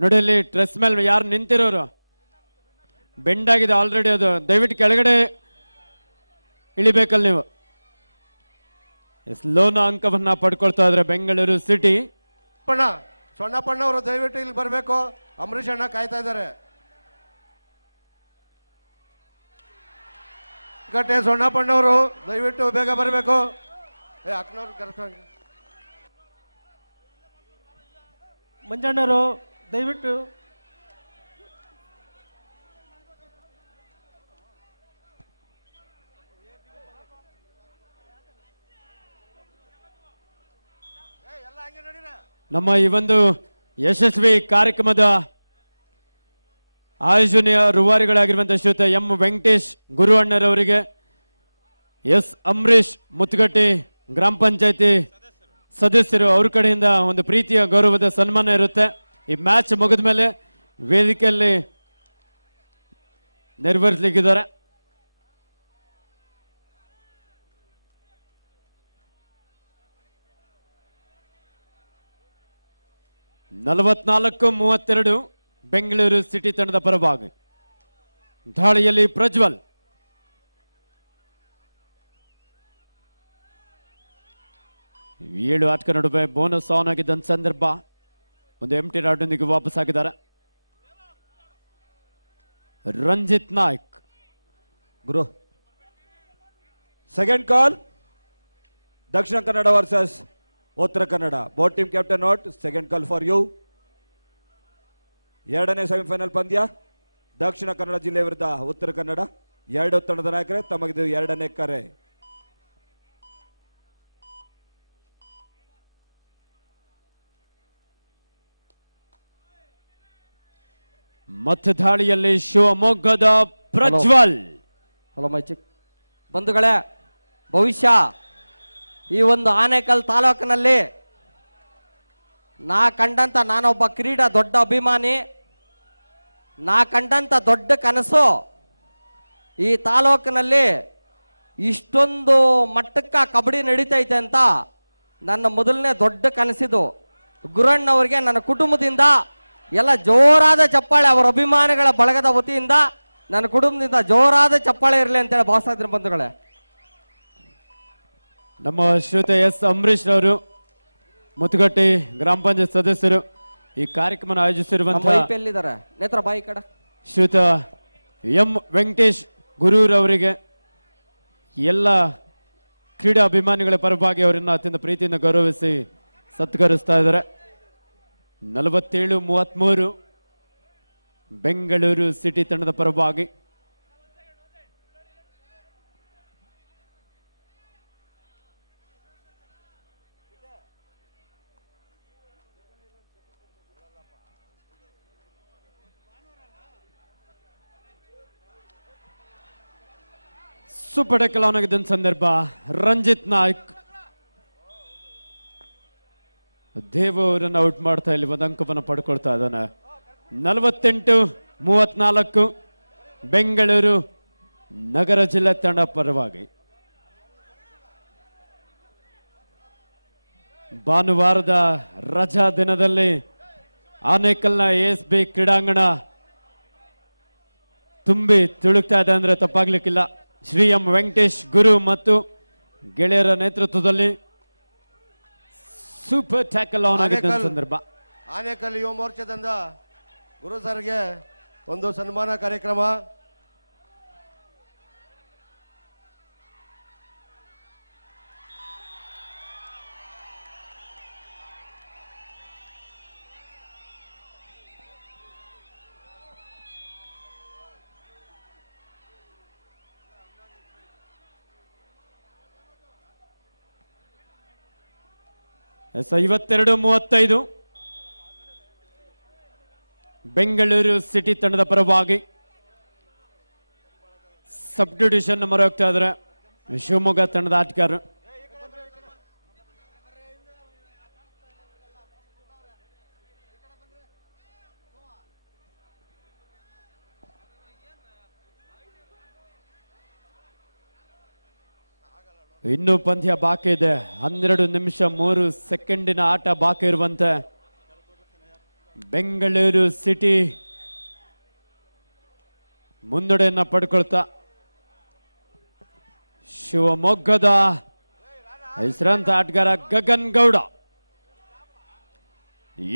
ನೋಡಿ, ಅಲ್ಲಿ ಡ್ರೆಸ್ ಮೇಲೆ ಯಾರು ನಿಂತಿರೋರು ಬೆಂಡ್ ಆಗಿದೆ ಆಲ್ರೆಡಿ, ಅದು ದಯವಿಟ್ಟು ಕೆಳಗಡೆ ಇಳಿಬೇಕಲ್ಲ ನೀವು. ಲೋನ ಅಂಕವನ್ನ ಪಡ್ಕೊಳ್ತಾ ಇದ್ರೆ ಬೆಂಗಳೂರು ಸಿಟಿ. ಸೊಣ್ಣಪ್ಪಣ್ಣ ಅವರು ದಯವಿಟ್ಟು ಇಲ್ಲಿ ಬರಬೇಕು. ಅಂಬರೀಷ್ ಅಣ್ಣ ಕಾಯ್ತಾ ಇದ್ದಾರೆ. ಗಟ್ಟೆ ಸೊಣ್ಣಪ್ಪಣ್ಣವರು ದಯವಿಟ್ಟು ಬೇಗ ಬರಬೇಕು. ಅಕ್ಕನವ್ರು ಕರ್ಕೊಂಡು ಮಂಜಣ್ಣವರು ದಯವಿಟ್ಟು ನಮ್ಮ ಈ ಒಂದು ಯಶಸ್ವಿ ಕಾರ್ಯಕ್ರಮದ ಆಯೋಜನೆಯ ರೂವಾರಿಗಳಾಗಿರುವಂತಹ ಶ್ರೀಯುತ ಎಂ ವೆಂಕಟೇಶ್ ಗುರು ಅಣ್ಣರವರಿಗೆ, ಎಸ್ ಅಂಬರೀಶ್ ಮುತ್ತಗಟ್ಟಿ ಗ್ರಾಮ ಪಂಚಾಯತಿ ಸದಸ್ಯರು ಅವ್ರ ಕಡೆಯಿಂದ ಒಂದು ಪ್ರೀತಿಯ ಗೌರವದ ಸನ್ಮಾನ ಇರುತ್ತೆ. ಈ ಮ್ಯಾಚ್ ಮುಗಿದ ಮೇಲೆ ವೇದಿಕೆಯಲ್ಲಿ ನೆರವೇರಿಸಲಿಕ್ಕಿದ್ದಾರೆ. (44-32) ಬೆಂಗಳೂರು ಸಿಟಿ ತಂಡದ ಪರವಾಗಿ. ದಾಳಿಯಲ್ಲಿ ಪ್ರಜ್ವಲ್. ಏಳು ಆಟಗಾರ ನಡುವೆ ಬೋನಸ್ ಆನ್ ಆಗಿದ್ದಂತ ಸಂದರ್ಭ. ಒಂದು ಎಂಟಿ ರಾಡ್ನೊಂದಿಗೆ ವಾಪಸ್ ಆಗಿದ್ದಾರೆ. ರಂಜಿತ್ ನಾಯ್ಕ್. ಗುರು second call Dakshina Kannada versus Uttara Kannada. Both team captain out. Second call for you. ಎರಡನೇ ಸೆಮಿಫೈನಲ್ ಪಂದ್ಯ ದಕ್ಷಿಣ ಕನ್ನಡ ಜಿಲ್ಲೆ ವಿರುದ್ಧ ಉತ್ತರ ಕನ್ನಡ. ಎರಡು ತಂಡದ ನಾಯಕರೇ, ತಮಗಿದು ಎರಡನೇ ಕರೆ. ಮತ್ತೆ ದಾಳಿಯಲ್ಲಿ ಶಿವಮೊಗ್ಗದ ಪ್ರಜ್ವಲ್. ಹಲೋ ಮೈಚಿಕ್ ಬಂಧುಗಳೇ, ಭವಿಷ್ಯ ಈ ಒಂದು ಆನೇಕಲ್ ತಾಲೂಕಿನಲ್ಲಿ ನಾ ಕಂಡಂತ, ನಾನೊಬ್ಬ ಕ್ರೀಡಾ ದೊಡ್ಡ ಅಭಿಮಾನಿ, ನಾ ಕಂಡಂತ ದೊಡ್ಡ ಕನಸು ಈ ತಾಲೂಕಿನಲ್ಲಿ ಇಷ್ಟೊಂದು ಮಟ್ಟಕ್ಕ ಕಬಡ್ಡಿ ನಡೀತೈತೆ ಅಂತ ನನ್ನ ಮೊದಲನೇ ದೊಡ್ಡ ಕನಸಿದು. ಗುರಣ್ಣವರಿಗೆ ನನ್ನ ಕುಟುಂಬದಿಂದ ಎಲ್ಲ ಜೋರಾದ ಚಪ್ಪಾಳೆ, ಅವರ ಅಭಿಮಾನಿಗಳ ಬಳಗದ ವತಿಯಿಂದ ನನ್ನ ಕುಟುಂಬದಿಂದ ಜೋರಾದ ಚಪ್ಪಾಳೆ ಇರಲಿ ಅಂತೇಳಿ ಭಾವಿಸ್ತಾ ಇದ್ದೀನಿ ಬಂಧುಗಳೇ. ನಮ್ಮ ಶ್ರೀಯುತ ಎಸ್ ಅಂಬರೀಶ್ ಅವರು, ಮುತ್ತುಗಟ್ಟಿ ಗ್ರಾಮ ಪಂಚಾಯತ್ ಸದಸ್ಯರು, ಈ ಕಾರ್ಯಕ್ರಮ ಆಯೋಜಿಸಿರುವಂತಹ ಎಲ್ಲಿದ್ದಾರೆ ನೇತ್ರ ಬಾಯಿ ಕಡೆ ಶ್ರೀಯುತ ಎಂ ವೆಂಕಟೇಶ್ ಗುರೂರವರಿಗೆ ಎಲ್ಲ ಕ್ರೀಡಾ ಅಭಿಮಾನಿಗಳ ಪರವಾಗಿ ಅವರನ್ನು ಅತ್ಯಂತ ಪ್ರೀತಿಯಿಂದ ಗೌರವಿಸಿ ಸತ್ಕರಿಸ್ತಾ ಇದ್ದಾರೆ. 47-33 ಬೆಂಗಳೂರು ಸಿಟಿ ತಂಡದ ಪರವಾಗಿ. ಸೂಪರ್ ಟೆಕಲ್ ಆನ್ ಆಗಿದ್ದ ಸಂದರ್ಭ. ರಂಜಿತ್ ನಾಯ್ಕ್ ದೇವ್ ಅವರನ್ನು ಔಟ್ ಮಾಡ್ತಾ ಇಲ್ಲಿ ಒಂದು ಅಂಕವನ್ನು ಪಡ್ಕೊಳ್ತಾ ಇದ್ದಾನೆ. 48-34 ಬೆಂಗಳೂರು ನಗರ ಜಿಲ್ಲಾ ತಂಡ ಪರವಾಗಿ. ಭಾನುವಾರದ ರಜಾ ದಿನದಲ್ಲಿ ಆನೇಕಲ್ನ ASB ಕ್ರೀಡಾಂಗಣ ತುಂಬಿ ತುಳುಕ್ತಾ ಇದೆ ಅಂದ್ರೆ ತಪ್ಪಾಗ್ಲಿಕ್ಕಿಲ್ಲ. ಶ್ರೀ ಎಂ ವೆಂಕಟೇಶ್ ಗುರು ಮತ್ತು ಗೆಳೆಯರ ನೇತೃತ್ವದಲ್ಲಿ ಸೂಪರ್ ಟ್ಯಾಕಲ್ ಆನ್ ಆಗಿದ್ದ ಸಂದರ್ಭ. ಆನೇಕಲ್ ಯುವ ಮೋರ್ಚಾದಿಂದ ಗುರು ಸರ್ಗೆ ಒಂದು ಸನ್ಮಾನ ಕಾರ್ಯಕ್ರಮ. ಎಸ್ 52-35 ಬೆಂಗಳೂರು ಸಿಟಿ ತಂಡದ ಪರವಾಗಿ. ಸಬ್ಸ್ಟಿಟ್ಯೂಷನ್ ನಂಬರ್ ಹೋಗ್ತಾ ಇದ್ದಾರೆ ಶಿವಮೊಗ್ಗ ತಂಡದ ಆಟಗಾರರು. ಇನ್ನೂ ಪಂದ್ಯ ಬಾಕಿ ಇದೆ. 12 ನಿಮಿಷ 3 ಸೆಕೆಂಡಿನ ಆಟ ಬಾಕಿ ಇರುವಂತೆ ಬೆಂಗಳೂರು ಸಿಟಿ ಮುನ್ನಡೆಯನ್ನ ಪಡ್ಕೊಳ್ತಾ ಶಿವಮೊಗ್ಗದ ಹೆಸರಾಂತ ಆಟಗಾರ ಗಗನ್ ಗೌಡ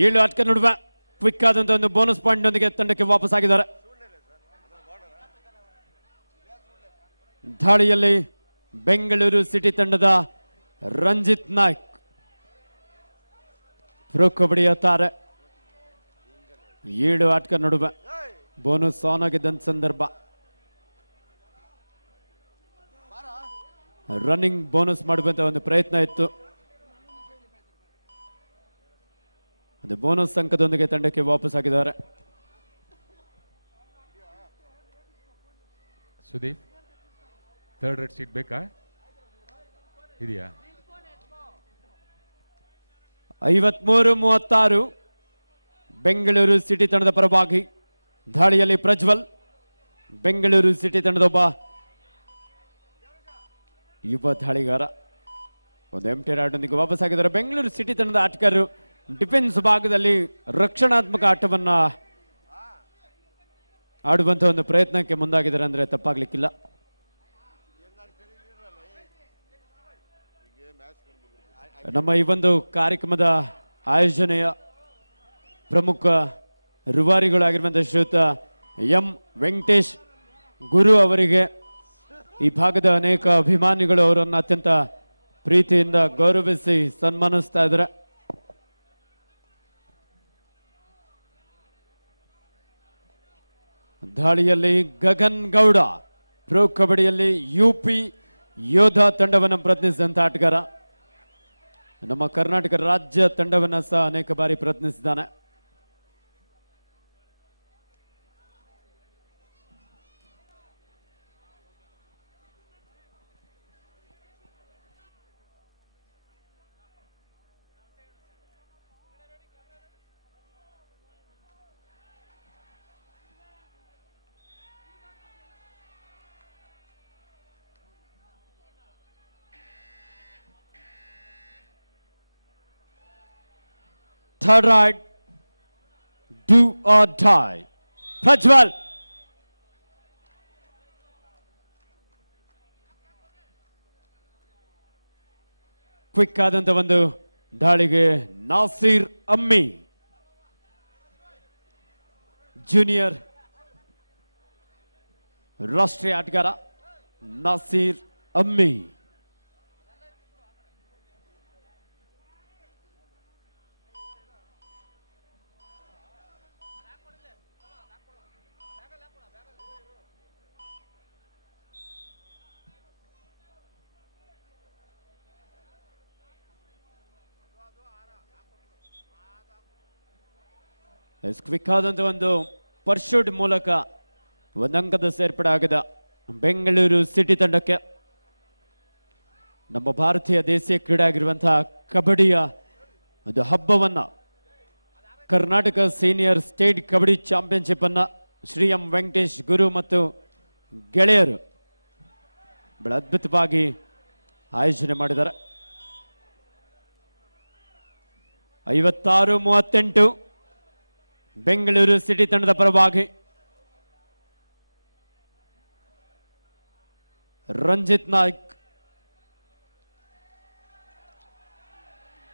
7 ಆಟಗಾರ ನಡುವೆ ಕ್ವಿಕ್ ಆದಂತ ಒಂದು ಬೋನಸ್ ಪಾಯಿಂಟ್ ನೊಂದಿಗೆ ತಂಡಕ್ಕೆ ವಾಪಸ್ ಆಗಿದ್ದಾರೆ. ದಾಳಿಯಲ್ಲಿ ಬೆಂಗಳೂರು ಸಿಟಿ ತಂಡದ ರಂಜಿತ್ ನಾಯ್ಕ್ ಪ್ರೋ ಕಬಡ್ಡಿ ತಾರೆ. 7 ಆಟಗಾರ ನಡುವೆ ಬೋನಸ್ ಆನ್ ಆಗಿದ್ದಂತ ಸಂದರ್ಭ. ರನ್ನಿಂಗ್ ಬೋನಸ್ ಮಾಡುವಂತ ಒಂದು ಪ್ರಯತ್ನ ಇತ್ತು. ಅದು ಬೋನಸ್ ಅಂಕದೊಂದಿಗೆ ತಂಡಕ್ಕೆ ವಾಪಸ್ ಆಗಿದ್ದಾರೆ. ಸುದೀಪ್ ಥರ್ಡ್ ರೆಡ್ ಸೀಟ್ ಬೇಕಾ ಇದೆಯಾ? 53-36 ಬೆಂಗಳೂರು ಸಿಟಿ ತಂಡದ ಪರವಾಗಿ. ದಾಳಿಯಲ್ಲಿ ಪ್ರಜ್ವಲ್ ಬೆಂಗಳೂರು ಸಿಟಿ ತಂಡದ ಒಬ್ಬ ಯುವ ದಾಳಿಗಾರ. ಒಂದು ಎಂಟಿ ರಾಡ್ನೊಂದಿಗೆ ವಾಪಸ್ ಆಗಿದ್ದಾರೆ. ಬೆಂಗಳೂರು ಸಿಟಿ ತಂಡದ ಆಟಗಾರರು ಡಿಫೆನ್ಸ್ ಭಾಗದಲ್ಲಿ ರಕ್ಷಣಾತ್ಮಕ ಆಟವನ್ನ ಆಡುವಂತ ಒಂದು ಪ್ರಯತ್ನಕ್ಕೆ ಮುಂದಾಗಿದ್ದಾರೆ ಅಂದ್ರೆ ತಪ್ಪಾಗ್ಲಿಕ್ಕಿಲ್ಲ. ನಮ್ಮ ಈ ಒಂದು ಕಾರ್ಯಕ್ರಮದ ಆಯೋಜನೆಯ ಪ್ರಮುಖ ರೂವಾರಿಗಳಾಗಿರುವಂತಹ ಶ್ರೀಯುತ ಎಂ ವೆಂಕಟೇಶ್ ಗುರು ಅವರಿಗೆ ಈ ಭಾಗದ ಅನೇಕ ಅಭಿಮಾನಿಗಳು ಅವರನ್ನು ಅತ್ಯಂತ ಪ್ರೀತಿಯಿಂದ ಗೌರವಿಸಿ ಸನ್ಮಾನಿಸ್ತಾ ಇದ್ದಾರೆ. ದಾಳಿಯಲ್ಲಿ ಗಗನ್ ಗೌಡ ಪ್ರೊ ಕಬಡ್ಡಿಯಲ್ಲಿ ಯುಪಿ ಯೋಧಾ ತಂಡವನ್ನು ಪ್ರತಿನಿಧಿಸಿದಂತ ಆಟಗಾರ. ನಮ್ಮ ಕರ್ನಾಟಕ ರಾಜ್ಯ ತಂಡವನ್ನು ಸಹ ಅನೇಕ ಬಾರಿ ಪ್ರತಿನಿಧಿಸಿದ್ದಾನೆ. Third right, do or die. Prajwal. Quick ಆದಂತ ಒಂದು ದಾಳಿಗೆ ನಾಸೀರ್ ಅಮ್ಮಿ, ಜೂನಿಯರ್ ರಾಷ್ಟ್ರೀಯ ಆಟಗಾರ ನಾಸೀರ್ ಅಮ್ಮಿ. ಕ್ವಿಕ್ ಆದಂತ ಒಂದು ಪರ್ಶೂಟ್ ಮೂಲಕ ಒಂದಂಕದ ಸೇರ್ಪಡೆ ಆಗಿದೆ ಬೆಂಗಳೂರು ಸಿಟಿ ತಂಡಕ್ಕೆ. ನಮ್ಮ ಭಾರತೀಯ ದೇಶೀಯ ಕ್ರೀಡೆ ಆಗಿರುವಂತಹ ಕಬಡ್ಡಿಯ ಒಂದು ಹಬ್ಬವನ್ನ, Karnataka senior state kabaddi championship ಅನ್ನ ಶ್ರೀ ಎಂ ವೆಂಕಟೇಶ್ ಗುರು ಮತ್ತು ಗೆಳೆಯರು ಬಹಳ ಅದ್ಭುತವಾಗಿ ಆಯೋಜನೆ ಮಾಡಿದ್ದಾರೆ. 56-38 ಬೆಂಗಳೂರು ಸಿಟಿ ತಂಡದ ಪರವಾಗಿ ರಂಜಿತ್ ನಾಯ್ಕ್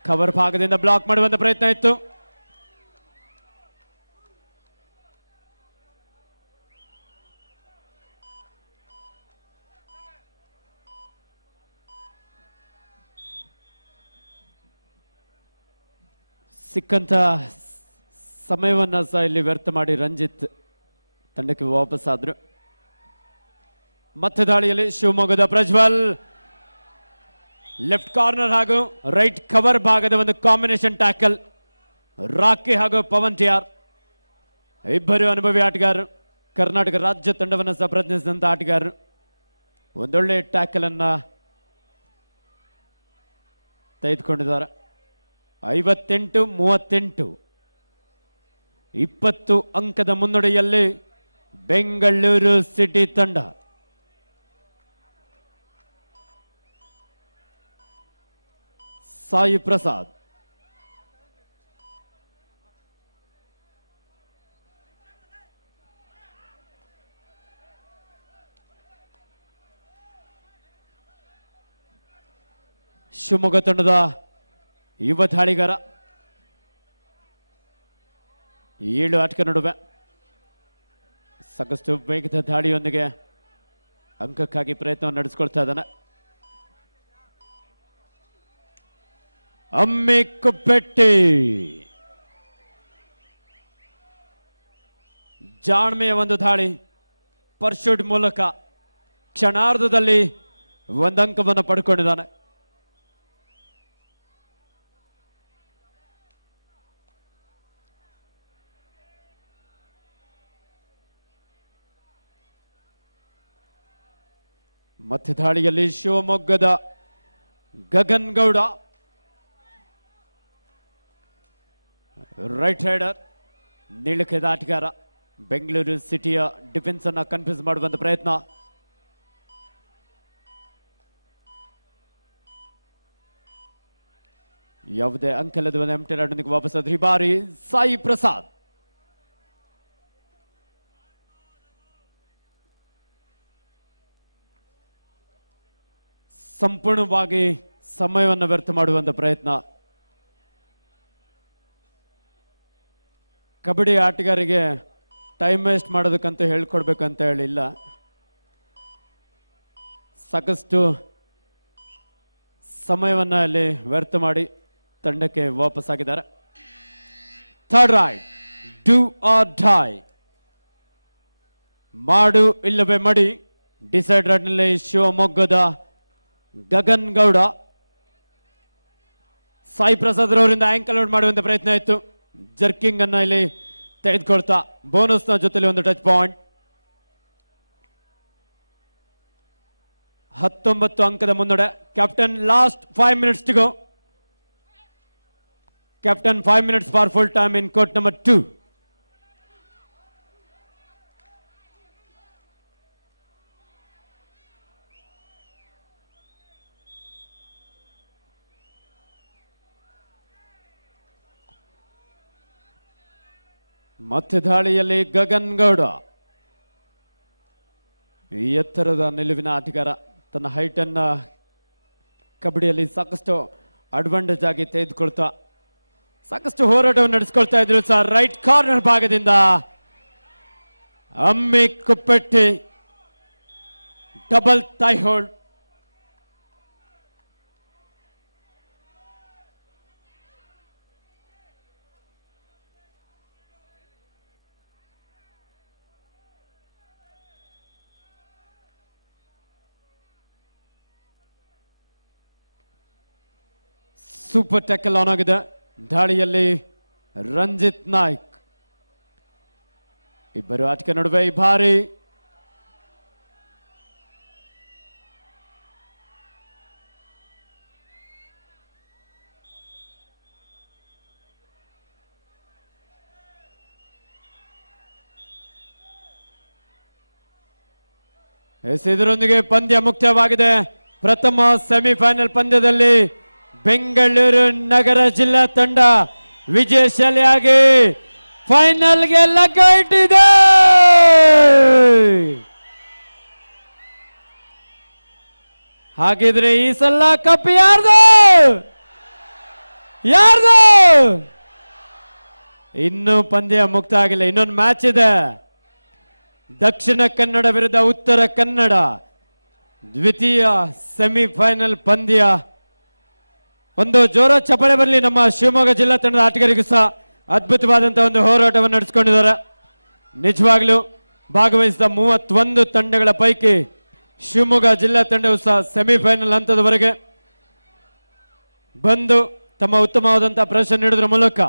ಕವರ್ ಭಾಗದಿಂದ ಬ್ಲಾಕ್ ಮಾಡುವಂತ ಪ್ರಯತ್ನ ಇತ್ತು. ಸಿಕ್ಕಂತ ಸಮಯವನ್ನ ಸಹ ಇಲ್ಲಿ ವ್ಯರ್ಥ ಮಾಡಿ ರಂಜಿತ್ ತಂಡಕ್ಕೆ ವಾಪಸ್ ಆದ್ರು. ಮತ್ತೆ ದಾಳಿಯಲ್ಲಿ ಶಿವಮೊಗ್ಗದ ಪ್ರಜ್ವಲ್ ಲೆಫ್ಟ್ ಕಾರ್ನರ್ ಹಾಗೂ ರೈಟ್ ಕವರ್ ಭಾಗದ ಒಂದು ಕಾಂಬಿನೇಷನ್ ಟ್ಯಾಕಲ್. ರಾಕಿ ಹಾಗೂ ಪವನ್ ಟಿಆರ್ ಇಬ್ಬರು ಅನುಭವಿ ಆಟಗಾರರು, ಕರ್ನಾಟಕ ರಾಜ್ಯ ತಂಡವನ್ನು ಸಹ ಪ್ರತಿನಿಧಿಸಿದಂತ ಆಟಗಾರರು. ಒಂದೊಳ್ಳೆ ಟ್ಯಾಕಲ್ ಅನ್ನ ತೆಗೆದುಕೊಂಡಿದ್ದಾರೆ. 58-38 20 ಅಂಕದ ಮುನ್ನಡೆಯಲ್ಲಿ ಬೆಂಗಳೂರು ಸಿಟಿ ತಂಡ. ಸಾಯಿ ಪ್ರಸಾದ್ ಶಿವಮೊಗ್ಗ ತಂಡದ ಯುವ ದಾಳಿಗಾರ. 7 ಆಟಗಾರ ನಡುವೆ ಸಾಕಷ್ಟು ವೇಗದ ದಾಳಿಯೊಂದಿಗೆ ಅಂಕಕ್ಕಾಗಿ ಪ್ರಯತ್ನವನ್ನು ನಡೆಸಿಕೊಳ್ತಾ ಇದ್ದಾನೆ. ಅಮ್ಮಿ ಕುಪ್ಪೆಟ್ಟಿ ಜಾಣ್ಮೆಯ ಒಂದು ದಾಳಿ, ಪರ್ಶೂಟ್ ಮೂಲಕ ಕ್ಷಣಾರ್ಧದಲ್ಲಿ ಒಂದಂಕವನ್ನು ಪಡ್ಕೊಂಡಿದ್ದಾನೆ. ಮತ್ತೆ ದಾಳಿಯಲ್ಲಿ ಶಿವಮೊಗ್ಗದ ಗಗನ್ ಗೌಡ ರೈಟ್ ರೈಡರ್, ನೀಳಕೆದ ಆಟಗಾರ. ಬೆಂಗಳೂರು ಸಿಟಿಯ ಡಿಫೆನ್ಸ್ ಅನ್ನ ಕನ್ಫ್ಯೂಸ್ ಮಾಡುವಂತ ಪ್ರಯತ್ನ. ಯಾವುದೇ ಅಂಕಲದ ಒಂದು ಎಂಟಿ ರಾಡ್ನೊಂದಿಗೆ ವಾಪಸ್ ಆದ್ರೆ ಈ ಬಾರಿ ಸಾಯಿ ಪ್ರಸಾದ್ ಸಂಪೂರ್ಣವಾಗಿ ಸಮಯವನ್ನು ವ್ಯರ್ಥ ಮಾಡುವಂತ ಪ್ರಯತ್ನ. ಕಬಡ್ಡಿ ಆಟಗಾರರಿಗೆ ಟೈಮ್ ವೇಸ್ಟ್ ಮಾಡೋದಕ್ಕಂತ ಹೇಳ್ಕೊಡ್ಬೇಕಂತ ಹೇಳಿಲ್ಲ, ಸಾಕಷ್ಟು ಸಮಯವನ್ನ ಅಲ್ಲಿ ವ್ಯರ್ಥ ಮಾಡಿ ತಂಡಕ್ಕೆ ವಾಪಸ್ ಆಗಿದ್ದಾರೆ. Third ride, do or die, ಮಾಡು ಇಲ್ಲವೇ ಮಡಿ. ಡಿಸೈಡ್ ರೈಡ್ನಲ್ಲಿ ಶಿವಮೊಗ್ಗದ ಗಗನ್ ಗೌಡ. ಸಾಯಿ ಪ್ರಸಾದ್ ರವರಿಂದ ಆಂಕಲ್ ಔಟ್ ಮಾಡುವಂತ ಪ್ರಯತ್ನ ಇತ್ತು. ಜರ್ಕಿಂಗ್ ಅನ್ನ ಇಲ್ಲಿ ತೆಗೆದುಕೊಳ್ತಾ ಬೋನಸ್ ನ ಜೊತೆಲಿ ಒಂದು ಟಚ್ ಪಾಯಿಂಟ್. 19 ಅಂಕದ ಮುನ್ನಡೆ. Captain last 5 minutes to go. Captain 5 minutes for full time in court number 2. ಮತ್ತೆ ದಾಳಿಯಲ್ಲಿ ಗಗನ್ ಗೌಡ, ಎತ್ತರದ ನಿಲುವಿನ ಆಟಗಾರ, ತನ್ನ ಹೈಟ್ ಅನ್ನ ಕಬಡ್ಡಿಯಲ್ಲಿ ಸಾಕಷ್ಟು ಅಡ್ವಾಂಟೇಜ್ ಆಗಿ ತೆಗೆದುಕೊಳ್ತಾ ಸಾಕಷ್ಟು ಹೋರಾಟವನ್ನು ನಡೆಸಿಕೊಳ್ತಾ ಇದ್ರು ಸರ್. ರೈಟ್ ಕಾರ್ನರ್ ಭಾಗದಿಂದ ಅಮ್ಮಿ ಕುಪ್ಪೆಟ್ಟಿ double thigh hold. Super tackle on ಆಗಿದೆ. ದಾಳಿಯಲ್ಲಿ ರಂಜಿತ್ ನಾಯ್ಕ್. ಇಬ್ಬರು ಆಟಗಾರ ನಡುವೆ ಈ ಬಾರಿ ಇದರೊಂದಿಗೆ ಪಂದ್ಯ ಮುಕ್ತವಾಗಿದೆ. ಪ್ರಥಮ ಸೆಮಿಫೈನಲ್ ಪಂದ್ಯದಲ್ಲಿ ಬೆಂಗಳೂರು ನಗರ ಜಿಲ್ಲಾ ತಂಡ ವಿಜಯಶಾಲಿಯಾಗಿ ಫೈನಲ್ಗೆ ಲಗ್ಗ ಇಟ್ಟಿದೆ. ಹಾಗಿದ್ರೆ ಈ ಸಲ ಕಪ್ ಯಾರ್ದು? ಇನ್ನು ಪಂದ್ಯ ಮುಕ್ತ ಆಗಿಲ್ಲ, ಇನ್ನೊಂದು ಮ್ಯಾಚ್ ಇದೆ. ದಕ್ಷಿಣ ಕನ್ನಡ ವಿರುದ್ಧ ಉತ್ತರ ಕನ್ನಡ, ದ್ವಿತೀಯ ಸೆಮಿಫೈನಲ್ ಪಂದ್ಯ. ಒಂದು ಜೋರ ಚಪ್ಪಾಳೆ ಬರಲಿ ನಮ್ಮ ಶಿವಮೊಗ್ಗ ಜಿಲ್ಲಾ ತಂಡದ ಆಟಗಾರರಿಗೂ ಸಹ. ಅದ್ಭುತವಾದಂತಹ ಒಂದು ಹೋರಾಟವನ್ನು ನಡೆಸಿಕೊಂಡಿದ್ದಾರೆ. ನಿಜವಾಗ್ಲೂ ಭಾಗವಹಿಸಿದ 31 ತಂಡಗಳ ಪೈಕಿ ಶಿವಮೊಗ್ಗ ಜಿಲ್ಲಾ ತಂಡವು ಸಹ ಸೆಮಿಫೈನಲ್ ಹಂತದವರೆಗೆ ಬಂದು ತಮ್ಮ ಉತ್ತಮವಾದಂತಹ ಪ್ರದರ್ಶನ ನೀಡುವುದರ ಮೂಲಕ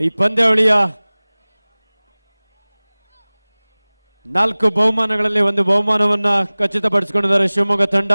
ಈ ಪಂದ್ಯಾವಳಿಯ 4 ಬಹುಮಾನಗಳಲ್ಲಿ ಒಂದು ಬಹುಮಾನವನ್ನ ಖಚಿತಪಡಿಸಿಕೊಂಡಿದ್ದಾರೆ ಶಿವಮೊಗ್ಗ ತಂಡ.